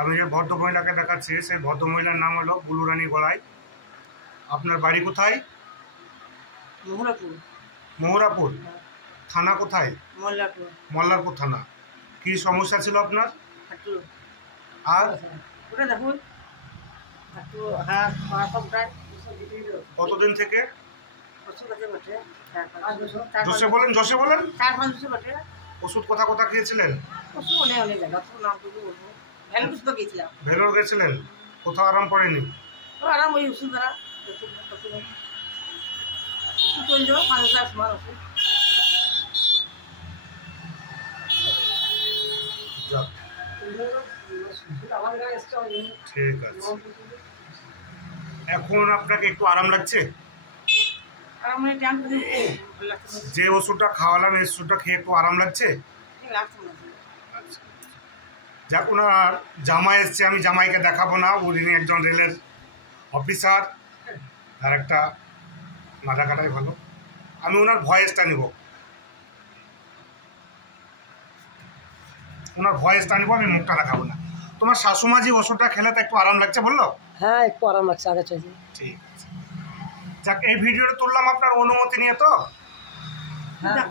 আমি যে ভদ্রমহিলাকে দেখাচ্ছি সেই ভদ্রমহিলার নাম হলো বুলুরানী গড়াই। আপনার বাড়ি কোথায়? মোহরাপুর। থানা কোথায়? মল্লারপুর থানা। কি সমস্যা ছিল আপনার? আর কতদিন থেকে? জোসে বলেন। ওষুধ কোথা খেয়েছিলেন? ভেলোর গেছিলেন, কোথাও আরাম পড়েনি? আরাম ওই ওষুধ দ্বারা ঠিক আছে। এখন আপনাকে একটু আরাম লাগছে? যে ওষুধটা খাওয়ালাম এই ওষুধটা খেয়ে একটু আরাম লাগছে? যাক, ওনার জামাই এসছে, আমি জামাইকে দেখাবো না, উনি একজন রেলের অফিসার, আর একটা মাথা কাটাই ভালো। আমি ওনার ভয়েসটা নিব, আমি মুখটা দেখাবো না। তোমার শাশুমা যে ওষুধটা খেলে তো একটু আরাম লাগছে বললো? হ্যাঁ, একটু আরাম লাগছে আগে চাইছে। ঠিক আছে। যাক, এই ভিডিওটা তুললাম আপনার অনুমতি নিয়ে তো? হ্যাঁ।